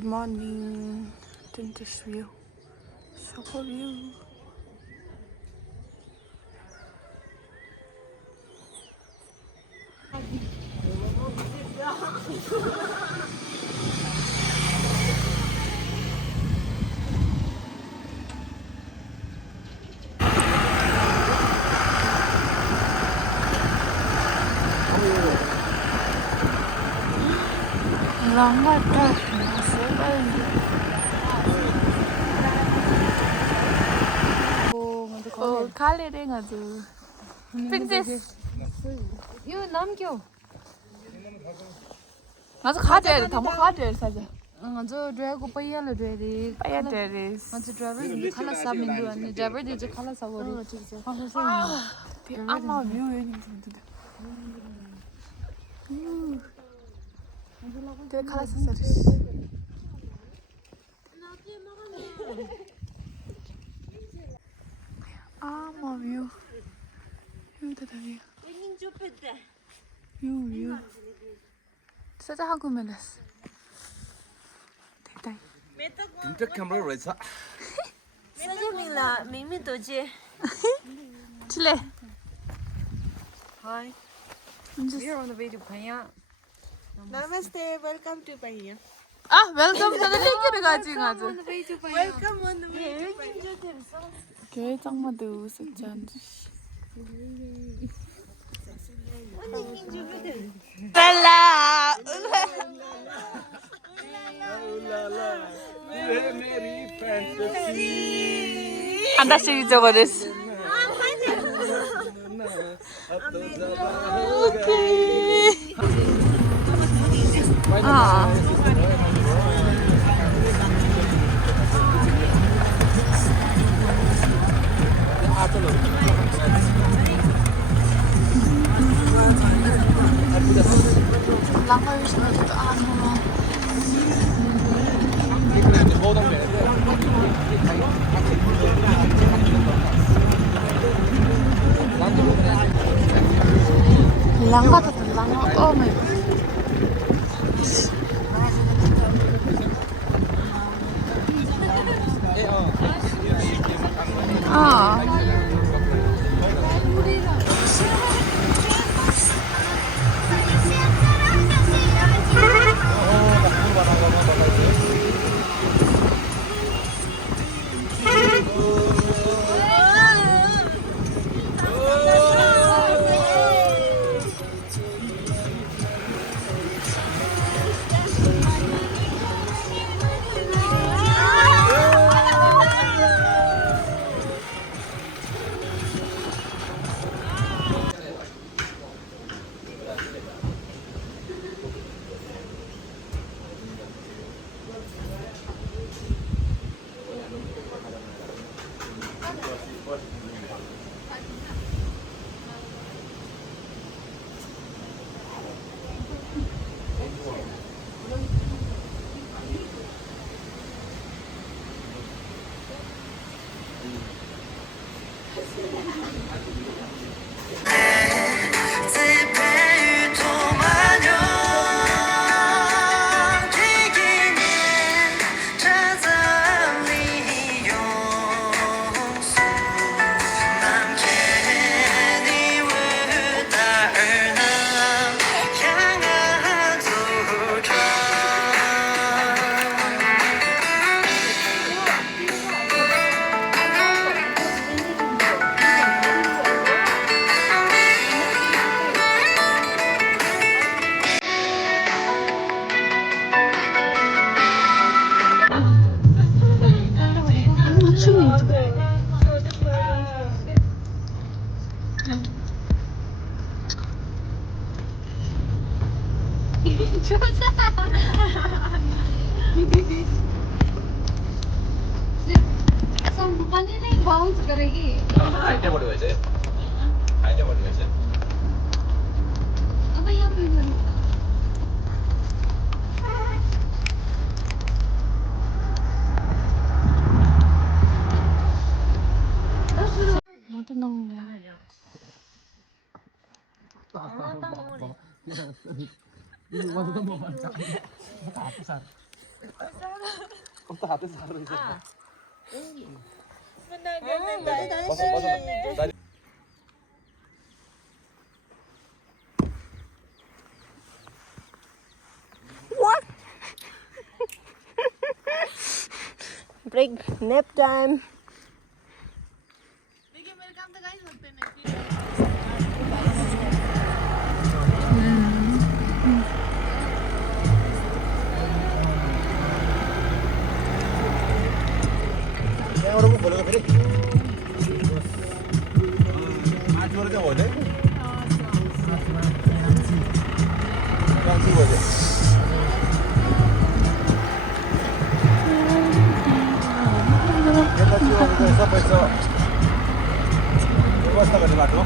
Good morning. In this view. So cool view. 랑가타 खाले रे हजुर प्रिन्सेस यो नाम के हो हजुर खाटेर ठाउँमा खाटेर साजा हजुर ड्राइभरको पहियाले ड्राइभर पाया टेरेस हजुर ड्राइभर खाला सामिन्दु अनि ड्राइभर दिन्छ खाला सावरी आमा भ्यू हेर्नु त्यो खाला सरी आमा भ्यू त view. View. Saja aku melas. Tetai. Inte kamera resa. Saja Mingmi doje. Chile. Hi. We are on the way to Paya. Namaste, welcome to Pahia. Welcome to the link in the garden. On the way to Paya. Welcome on the way to Pahia. Okay, tama do sa dyan. Lala! Mary fantasy. Anda sih coba des. Langkah bisa itu anu. Langkah tetap langkah. Oh my god. संपत्ति नहीं bounce करेगी item बोल वैसे अब यहाँ पे Mau tenang ya. कस्तो हातै साह्रो रहेछ What? Break nap time. यहाँबाट पो खोलेको फेरि माथिबाट चाहिँ हो कम्ती भयो यता चिउहरूको सबै छ व्यवस्था गर्ने बाटो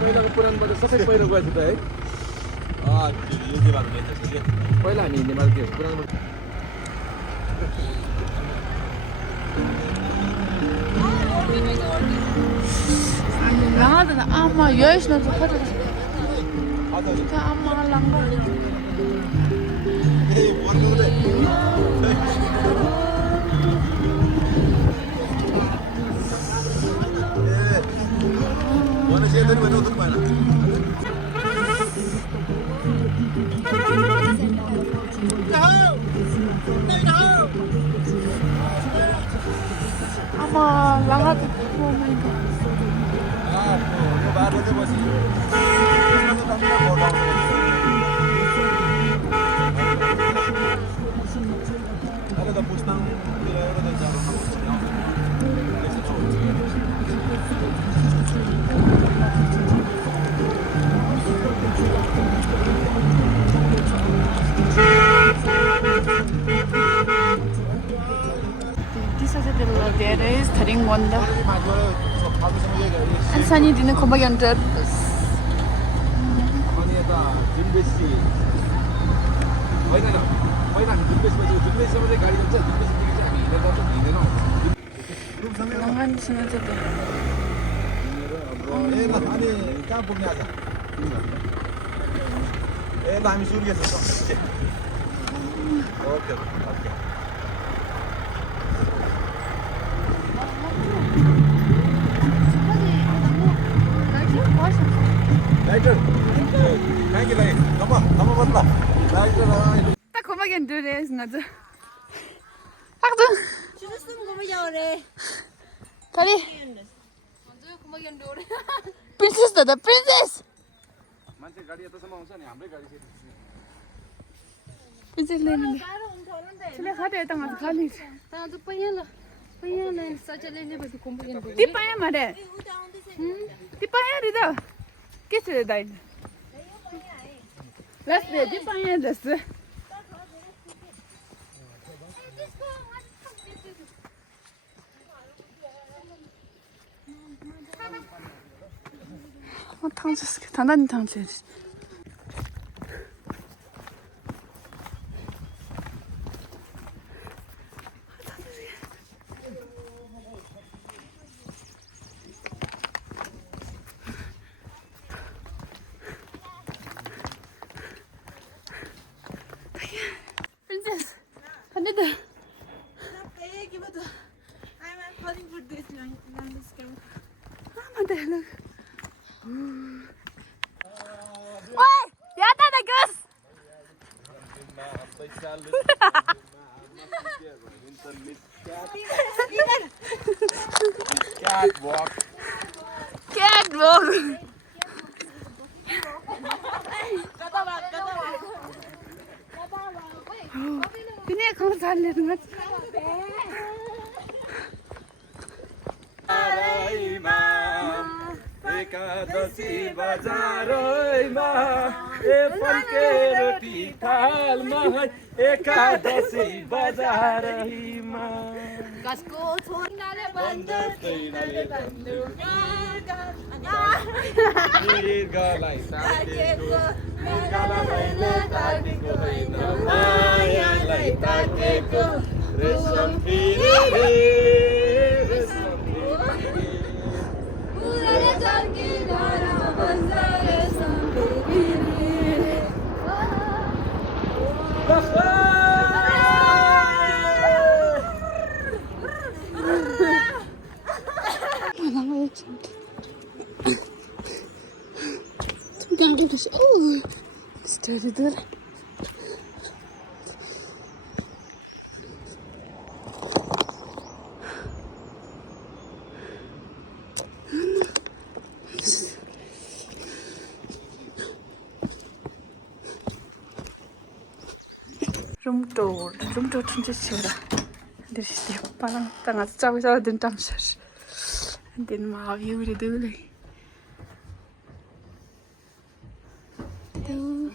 पहिलाको पुरानबाट सबै पहिरो गएछ त है यो बाटो पहिला हामी हिँड्ने बाटो थियो पुरानो 랑하다 아마 여기서 가자. 아마 랑가. 아마 랑하다. 오 마이 갓. यो बाटो चाहिँ पछि अहिले त पुस्ताङतिर एउटा त There is Tharing Wanda. And Sunny didn't come again. अनि यता जुम्बेसी होइन होइन हामी जुम्बेसपछि जुम्बेसीमा चाहिँ गाडी जान्छ जुम्बेसीदेखि चाहिँ हामी हिँडेर जान्छौँ हिँडेनौँ ए ल अनि कहाँ पुग्ने आज ए ल हामी Surkhet okay okay Later. Thank you, Lai. Come on, botla. Later. 딱 고막엔 둘에 나도. 딱도. Just come over here. 다리. Princess 다 princess. मान्छे गाडी यतासम्म आउँछ नि हाम्रै गाडी चाहिँ princess लेने. चले खाते यता मात्र खाली. ताजु पहिला पहिला सजले बसी कुम्बुगिन ती पाया मारे. ती पाया रे त. के छ दाइ? लास्ट डे ती पाया जस्तो. 탕수스 단단히 탕수스. Princess, 한대도. I'm calling for this long discount. 한대 look. Oi, 야다 나 gus. Catwalk. Catwalk. 그냥 가서 살려는 거지. Ekadashi बजारैमा ए फर्के रोटी थालमा एकादशी बजारैमा कसको छोड्नाले मृगलाई ताकेको मृगलाई ताकेको होइन मायालाई ताकेको रेशम फिरे yürüdür. rumtor 진짜 시원하. 근데 진짜 바람 땅아 짜고서 든 땀서. 근데 막 비우리 들이. 또